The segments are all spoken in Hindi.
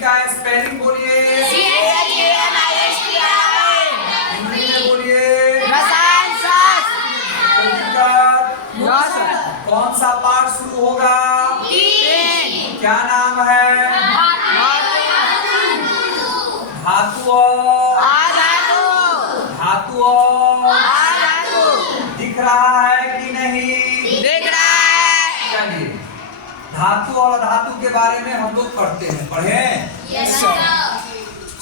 का स्पेलिंग बोलिए। हिंदी में बोलिए। कौन सा पाठ शुरू होगा? क्या नाम है? धातु दिख रहा है कि नहीं? दिख रहा है। चलिए धातु और अधातु के बारे में हम लोग पढ़ते हैं। पढ़े?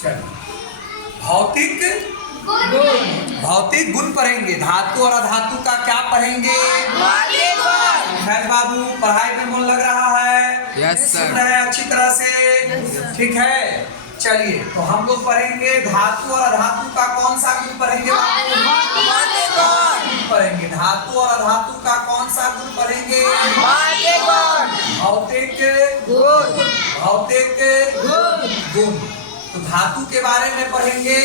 चलिए भौतिक गुण पढ़ेंगे। धातु और अधातु का क्या पढ़ेंगे? खैर बाबू पढ़ाई में मन लग रहा है? सुन रहे हैं अच्छी तरह से? ठीक है। चलिए तो हम लोग पढ़ेंगे धातु और अधातु का कौन सा गुण पढ़ेंगे? पढ़ेंगे धातु और अधातु का कौन सा गुण पढ़ेंगे? भौतिक गुण। तो धातु के बारे में पढ़ेंगे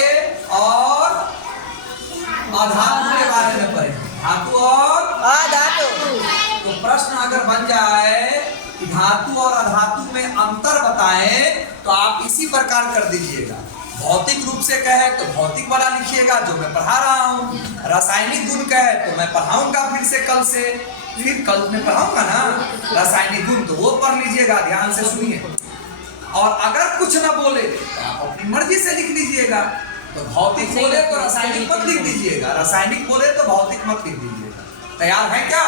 और अधातु के बारे में पढ़ेंगे। धातु और अधातु। तो प्रश्न अगर बन जाए कि धातु और अधातु में अंतर बताएं तो आप इसी प्रकार कर दीजिएगा। भौतिक रूप से कहे तो भौतिक वाला लिखिएगा जो मैं पढ़ा रहा हूँ। रासायनिक गुण कहे तो मैं पढ़ाऊंगा फिर से फिर कल में पढ़ाऊंगा ना रासायनिक गुण, तो वो पढ़ लीजिएगा। ध्यान से सुनिए। और अगर कुछ ना बोले तो आप अपनी मर्जी से लिख लीजिएगा। तो भौतिक बोले तो रासायनिक मत लिख दीजिएगा, रासायनिक बोले तो भौतिक मत लिख दीजिएगा। तैयार है क्या?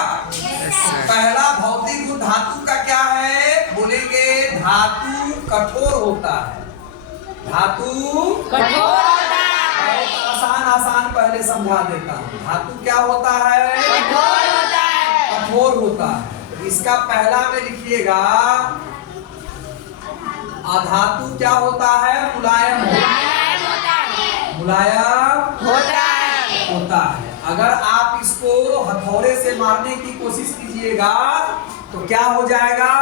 पहला भौतिक गुण धातु का क्या है? बोलेंगे धातु कठोर होता है। धातु कठोर होता है। आसान पहले समझा देता हूँ। धातु क्या होता है? कठोर होता है। तो इसका पहला में लिखिएगा अधातु क्या होता है? मुलायम होता है। अगर आप इसको हथौड़े से मारने की कोशिश कीजिएगा तो क्या हो जाएगा?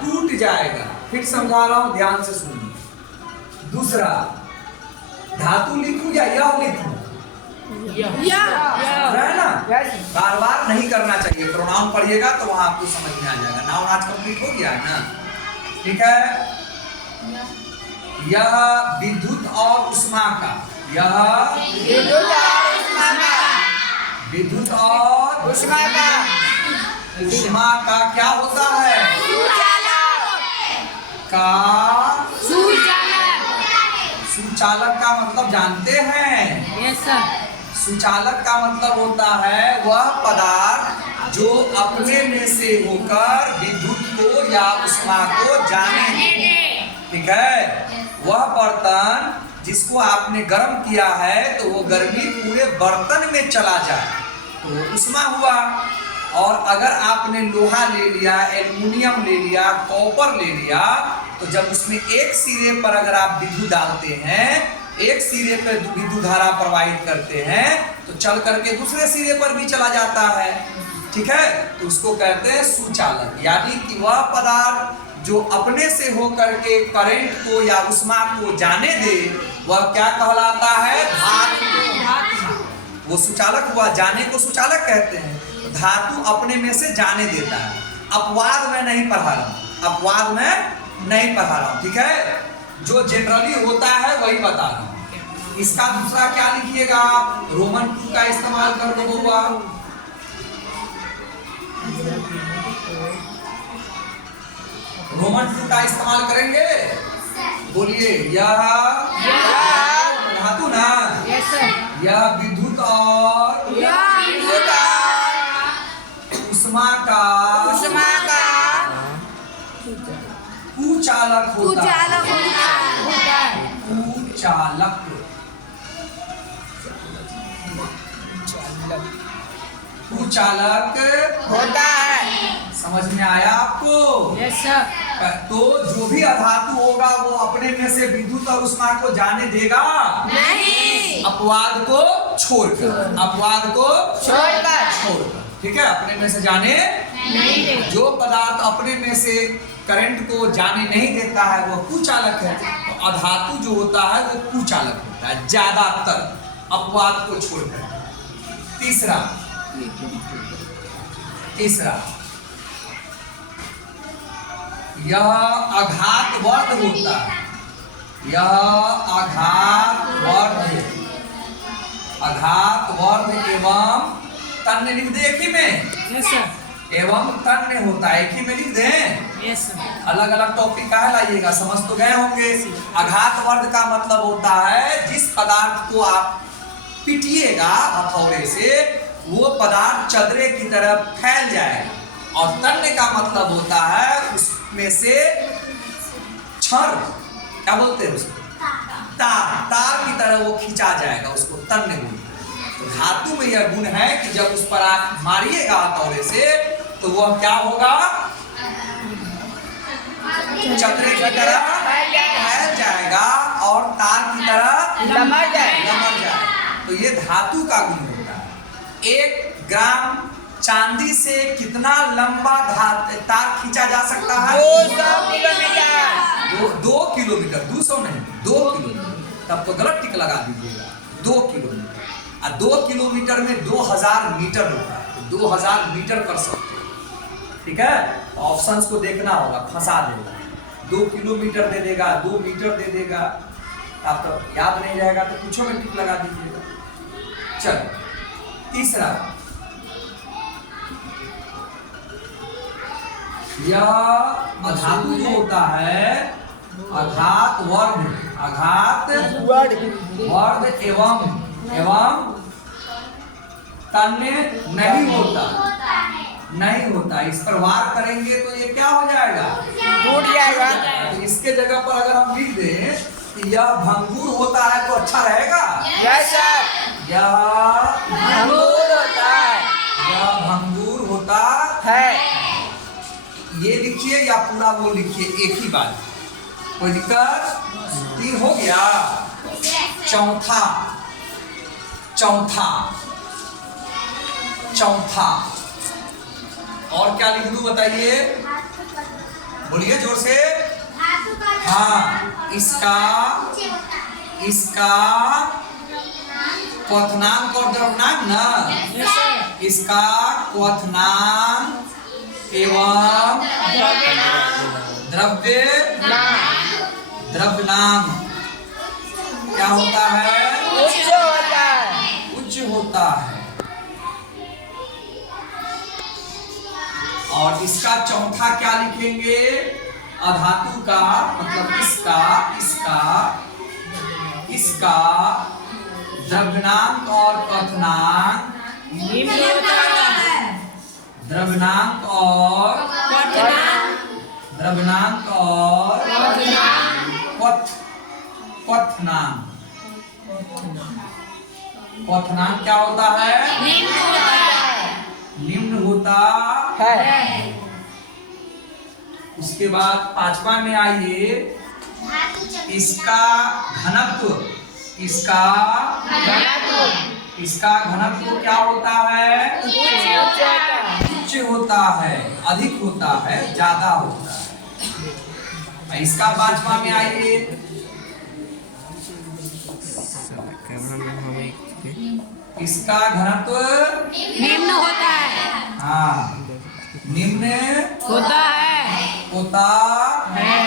टूट जाएगा। फिर समझा रहा हूं, ध्यान से सुनिए। दूसरा धातु लिखूं या यह लिखूं? है ना? बार बार नहीं करना चाहिए। प्रोनाउन पढ़िएगा तो वहां आपको समझ में आ जाएगा। नाउन आज कंप्लीट हो गया है ना? ठीक है। यह विद्युत और उष्मा का उष्मा का क्या होता है? सुचालक का मतलब जानते हैं? सुचालक का मतलब होता है वह पदार्थ जो अपने में से होकर विद्युत को या उष्मा को जाने दे। ठीक है। वह बर्तन जिसको आपने गर्म किया है तो वो गर्मी पूरे बर्तन में चला जाए तो उष्मा हुआ। और अगर आपने लोहा ले लिया, एल्युमिनियम ले लिया, कॉपर ले लिया, तो जब उसमें एक सिरे पर अगर आप विद्युत डालते हैं, एक सिरे पर विद्युत धारा प्रवाहित करते हैं तो चल करके दूसरे सिरे पर भी चला जाता है। ठीक है। तो उसको कहते हैं सुचालक। यानी कि वह पदार्थ जो अपने से होकर के करंट को या उष्मा को जाने दे वह क्या कहलाता है? धातु। वो सुचालक हुआ। जाने को सुचालक कहते हैं। धातु अपने में से जाने देता है। अपवाद में नहीं पढ़ा रहा हूं। ठीक है। जो जनरली होता है वही बता रहा हूं। इसका दूसरा क्या लिखिएगा? रोमन 2 का इस्तेमाल कर दो हुआ। रोमन 2 का इस्तेमाल करेंगे। बोलिए यह धातु ना? यह विद्युत और उष्मा का कुचालक होता है। कुचालक होता है। समझ में आया आपको? तो जो भी अधातु होगा वो अपने में से विद्युत और उष्मा को जाने देगा नहीं। अपवाद को छोड़कर। ठीक है। अपने में से जाने नहीं। जो पदार्थ अपने में से करंट को जाने नहीं देता है वो कुचालक है। तो अधातु जो होता है वो कुचालक होता है ज्यादातर, अपवाद को छोड़कर। तीसरा यह आघात वर्ध होता है, यह आघात वर्ध एवं तन्य लिख दे एक ही में। Yes sir. एवं तन्य होता है, एक ही में लिख दें। Yes sir. अलग अलग टॉपिक का है, लाइएगा, समझ तो गए होंगे। आघात वर्ध का मतलब होता है जिस पदार्थ को आप पीटिएगा हथौड़े से वो पदार्थ चदरे की तरफ फैल जाएगा। और तन्य का मतलब होता है उसमें से क्षण, क्या बोलते हैं उसको, तार की तरह वो खींचा जाएगा, उसको तन्य बोलते हैं। तो धातु में यह गुण है कि जब उस पर आप मारिएगा हथौड़े से तो वह क्या होगा, चदरे की तरह फैल जाएगा और तार की तरह लमक जाएगा। तो ये धातु का गुण होता है। 1 ग्राम चांदी से कितना लंबा तार खींचा जा सकता है? 200 किलोमीटर। 2 किलोमीटर, 200 नहीं, 2 किलोमीटर। तब तो गलत टिक लगा दीजिएगा, 2 किलोमीटर। और 2 किलोमीटर में 2000 मीटर होता है, तो 2000 मीटर कर सकते हैं। ठीक है, ऑप्शंस को देखना होगा, फंसा देगा। 2 किलोमीटर दे देगा, 2 मीटर दे देगा, आप तो याद नहीं रहेगा तो कुछ में टिक लगा दीजिएगा। चलो तीसरा, यह अधातु जो होता है, आघात वर्ध एवं तन्य नहीं होता। इस पर वार करेंगे तो ये क्या हो जाएगा, टूट जाएगा। तो इसके जगह पर अगर हम लिख दें कि यह भंगुर होता है तो अच्छा रहेगा। Yes sir. यह भंगुर होता है। यह भंगुर होता है। ये लिखिए या पूरा वो लिखिए, एक ही बात, कोई दिक्कत? 3 हो गया। चौथा और क्या लिख दूं बताइए, बोलिए जोर से। हाँ, इसका क्वथनांक और द्रव्यनांक ना, इसका क्वथनांक एवं द्रव्यनांक क्या होता है, उच्च होता है। और इसका चौथा क्या लिखेंगे, अधातु का मतलब इसका द्रव्यनांक और क्वथनांक, द्रव्यनांक और क्वथनांक क्या होता है, निम्न होता है। उसके बाद 5वां में आइए, इसका घनत्व क्या होता है, उच्च होता है, अधिक होता है, ज्यादा होता है। इसका 5वां में आइए, इसका घनत्व निम्न होता है। हाँ, निम्न होता है।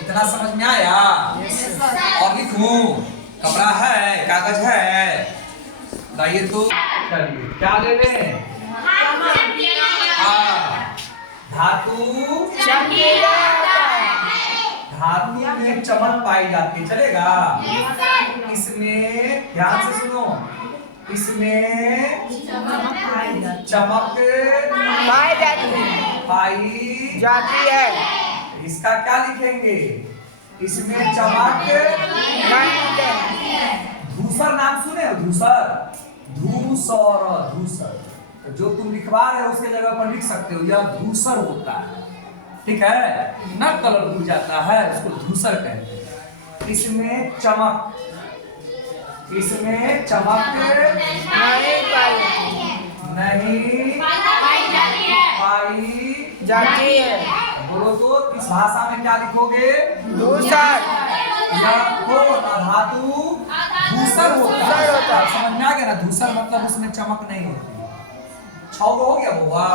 इतना समझ में आया? और लिखूं, कपड़ा है, कागज है, लाइए तो चलिए क्या ले लें, धातु में चमक पाई जाती, चलेगा? इसमें ध्यान से सुनो, इसमें चमक पाई जाती है। इसका क्या लिखेंगे, इसमें चमक धूसर, नाम सुने हो धूसर, तो जो तुम लिखवा रहे हो उसके जगह पर लिख सकते हो, यह धूसर होता है। ठीक है, न कलर उड़ जाता है, उसको धूसर कहते हैं। इसमें चमक नहीं पाई जाती है। बोलो तो इस भाषा में क्या लिखोगे, दूसर। धातु धूसर होता है। समझ में आ गया ना, धूसर मतलब उसमें चमक नहीं होती। 6 हो गया बुआ,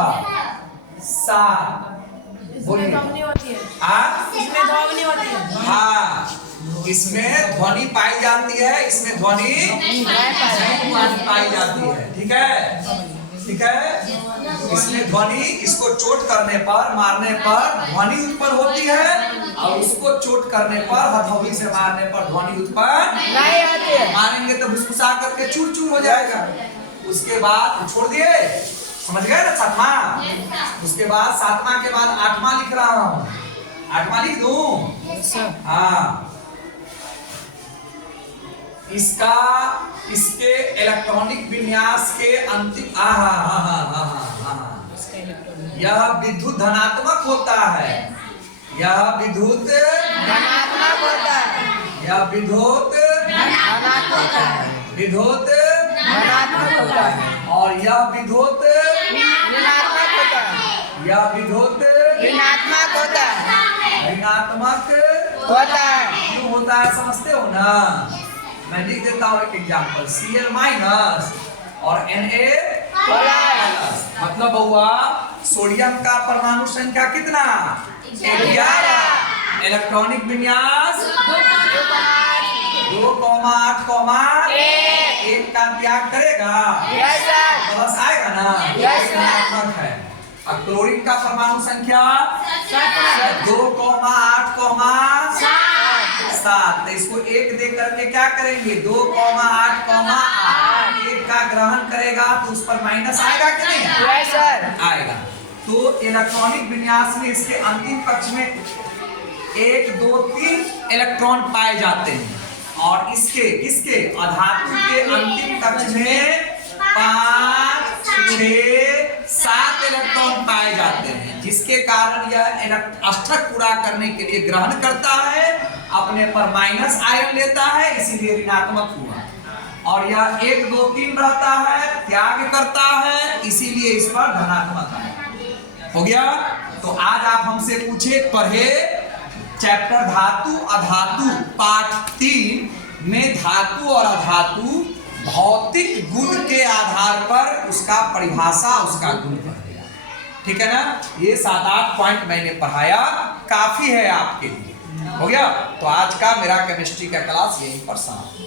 7 बोलिए। ध्वनि होती है। हाँ इसमें ध्वनि होती है। हाँ, इसमें ध्वनि पाई जाती है, इसमें ध्वनि नहीं पाई जाती है। ठीक है, ठीक है। इसमें ध्वनि, इसको चोट करने पर, मारने पर ध्वनि उत्पन्न होती है, और उसको चोट करने पर, हथौड़ी से मारने पर ध्वनि उत्पन्न नहीं होती है। मारेंगे तो भुसभुसा करके चूर चूर हो जाएगा। उसके बाद छोड़ दिए, समझ गए ना? सातवां, उसके बाद सातवां के बाद आठवां लिख रहा हूँ। आठवां लिख दूं? हाँ, इसका, इसके इलेक्ट्रॉनिक विन्यास के अंतिम यह विद्युत धनात्मक होता है। यह विद्युत धनात्मक होता है। यह विद्युत धनात्मक होता है। विद्युत धनात्मक होता है। और यह विद्युत ऋणात्मक होता है। यह विद्युत ऋणात्मक होता है। ऋणात्मक होता है। क्यों होता है समझते हो ना? मैं लिख देता हूँ एक एग्जाम्पल, Cl माइनस और Na प्लस। मतलब हुआ सोडियम का परमाणु संख्या कितना? 11। इलेक्ट्रॉनिक विन्यास 2,8,1 का त्याग करेगा, यस सर। प्लस आएगा ना? Yes, sir. ऋणात्मक है। अब क्लोरीन का परमाणु संख्या 2,8,7। तो इसको एक दे करके क्या करेंगे? 2,8,8 एक का ग्रहण करेगा तो उस पर माइनस आएगा कि नहीं? Yes sir. आएगा। तो इलेक्ट्रॉनिक विन्यास में इसके अंतिम कक्ष में 1, 2, 3 इलेक्ट्रॉन पाए जाते हैं, और इसके अधातु के अंतिम कक्ष में 5, 6, 7 इलेक्ट्रॉन पाए जाते हैं, जिसके कारण यह अष्टक पूरा करने के लिए ग्रहण करता है, अपने पर माइनस आयन लेता है, इसीलिए ऋणात्मक हुआ। और यह 1, 2, 3 रहता है, त्याग करता है, इसीलिए इस पर धनात्मक है। हो गया? तो आज आप हमसे पूछे, पढ़े चैप्टर धातु अधातु पाठ 3 में धातु और अधातु भौतिक गुण के आधार पर उसका परिभाषा, उसका गुण पढ़ लिया। ठीक है ना? ये 7-8 पॉइंट मैंने पढ़ाया, काफी है आपके लिए। हो गया? तो आज का मेरा केमिस्ट्री का क्लास यहीं पर समाप्त।